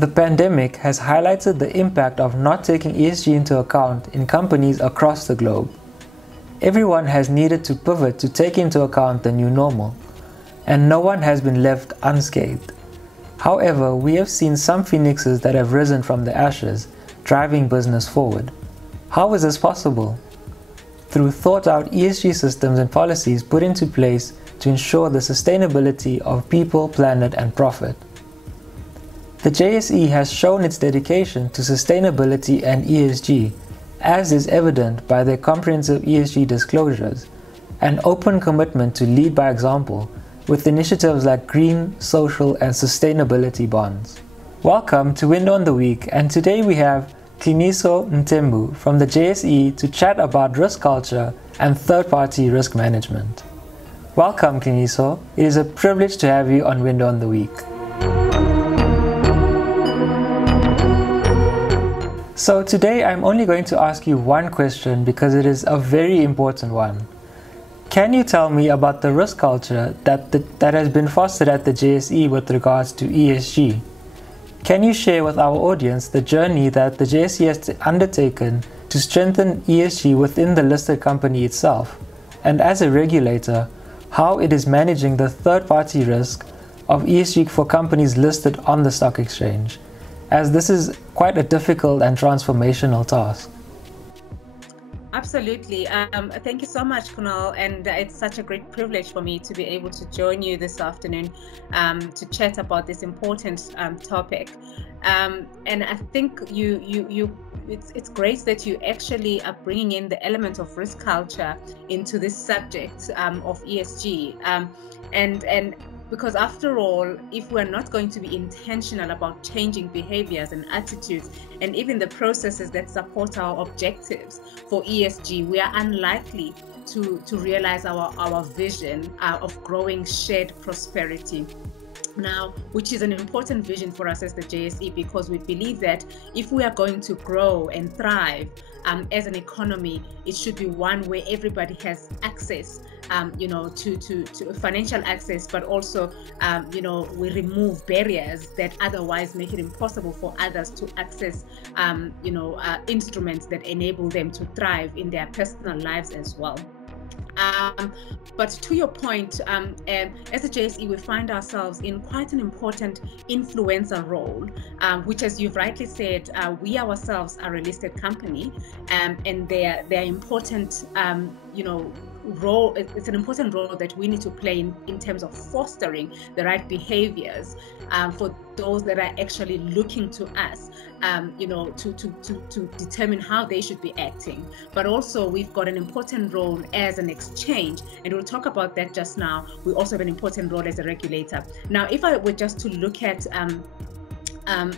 The pandemic has highlighted the impact of not taking ESG into account in companies across the globe. Everyone has needed to pivot to take into account the new normal, and no one has been left unscathed. However, we have seen some phoenixes that have risen from the ashes, driving business forward. How is this possible? Through thought-out ESG systems and policies put into place to ensure the sustainability of people, planet, and profit. The JSE has shown its dedication to sustainability and ESG, as is evident by their comprehensive ESG disclosures, an open commitment to lead by example with initiatives like green, social, and sustainability bonds. Welcome to Window on the Week, and today we have Qiniso Mthembu from the JSE to chat about risk culture and third-party risk management. Welcome, Quiniso. It is a privilege to have you on Window on the Week. So today I'm only going to ask you one question because it is a very important one. Can you tell me about the risk culture that has been fostered at the JSE with regards to ESG? Can you share with our audience the journey that the JSE has undertaken to strengthen ESG within the listed company itself, and as a regulator, how it is managing the third-party risk of ESG for companies listed on the stock exchange, as this is quite a difficult and transformational task? Absolutely. Thank you so much, Kunaal, and it's such a great privilege for me to be able to join you this afternoon to chat about this important topic. And I think it's great that you actually are bringing in the element of risk culture into this subject of ESG. And because after all, if we're not going to be intentional about changing behaviors and attitudes and even the processes that support our objectives for ESG, we are unlikely to realize our vision of growing shared prosperity. Now, which is an important vision for us as the JSE, because we believe that if we are going to grow and thrive as an economy, it should be one where everybody has access, to financial access, but also, we remove barriers that otherwise make it impossible for others to access, instruments that enable them to thrive in their personal lives as well. But to your point, as a JSE, we find ourselves in quite an important influencer role, which, as you've rightly said, we ourselves are a listed company, and they're important, role. It's an important role that we need to play in terms of fostering the right behaviors for those that are actually looking to us, to determine how they should be acting. But also, we've got an important role as an exchange, and we'll talk about that just now. We also have an important role as a regulator. Now, if I were just to look at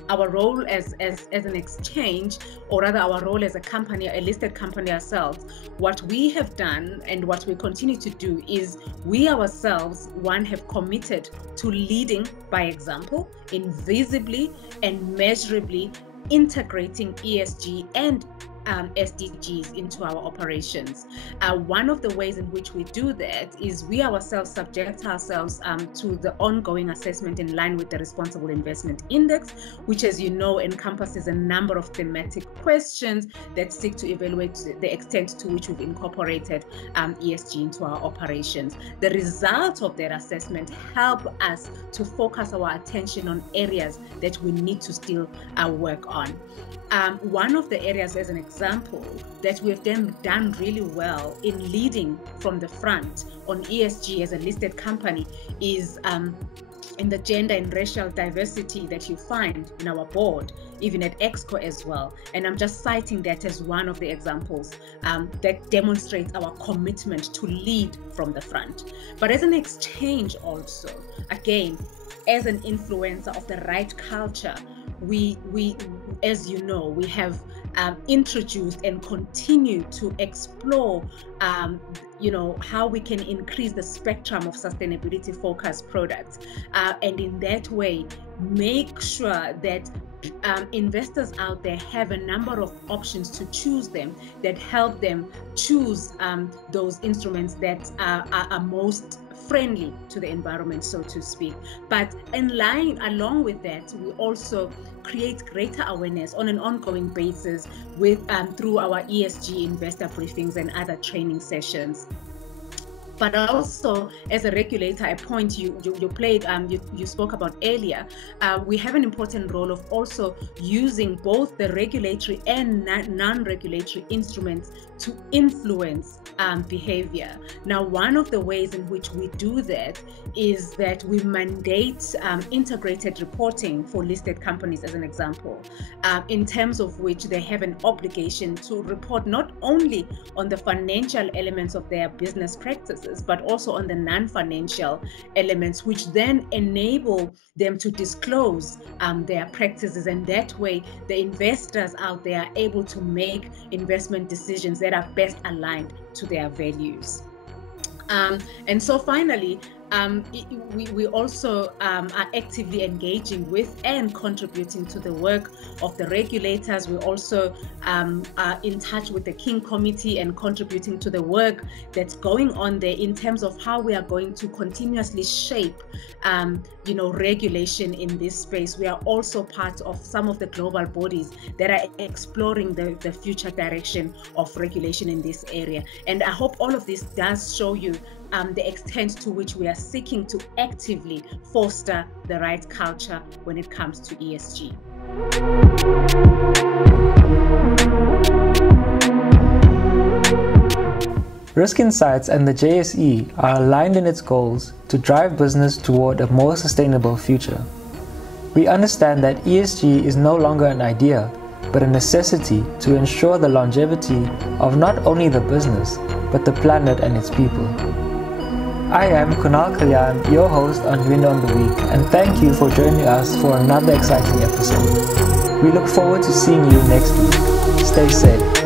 our role as an exchange, or rather our role as a company, a listed company ourselves, what we have done and what we continue to do is we ourselves, have committed to leading by example, invisibly and measurably integrating ESG and SDGs into our operations. One of the ways in which we do that is we ourselves subject ourselves to the ongoing assessment in line with the Responsible Investment Index, which, as you know, encompasses a number of thematic questions that seek to evaluate the extent to which we've incorporated ESG into our operations. The results of that assessment help us to focus our attention on areas that we need to still work on. One of the areas, as an example, that we've done really well in leading from the front on ESG as a listed company is in the gender and racial diversity that you find in our board, even at Exco as well. And I'm just citing that as one of the examples that demonstrates our commitment to lead from the front. But as an exchange also, again, as an influencer of the right culture, we as you know, we have introduced and continue to explore how we can increase the spectrum of sustainability focused products, and in that way make sure that investors out there have a number of options to choose them that help them choose those instruments that are most friendly to the environment, so to speak. But along with that, we also create greater awareness on an ongoing basis through our ESG investor briefings and other training sessions. But also, as a regulator, a point you spoke about earlier, we have an important role of also using both the regulatory and non-regulatory instruments to influence behavior. Now, one of the ways in which we do that is that we mandate integrated reporting for listed companies, as an example, in terms of which they have an obligation to report not only on the financial elements of their business practices, but also on the non-financial elements, which then enable them to disclose their practices. And that way, the investors out there are able to make investment decisions that are best aligned to their values. And so finally, we also are actively engaging with and contributing to the work of the regulators. We also are in touch with the King Committee and contributing to the work that's going on there in terms of how we are going to continuously shape regulation in this space. We are also part of some of the global bodies that are exploring the future direction of regulation in this area. And I hope all of this does show you the extent to which we are seeking to actively foster the right culture when it comes to ESG. Risk Insights and the JSE are aligned in its goals to drive business toward a more sustainable future. We understand that ESG is no longer an idea, but a necessity to ensure the longevity of not only the business, but the planet and its people. I am Kunaal Kalyan, your host on Win on the Week, and thank you for joining us for another exciting episode. We look forward to seeing you next week. Stay safe.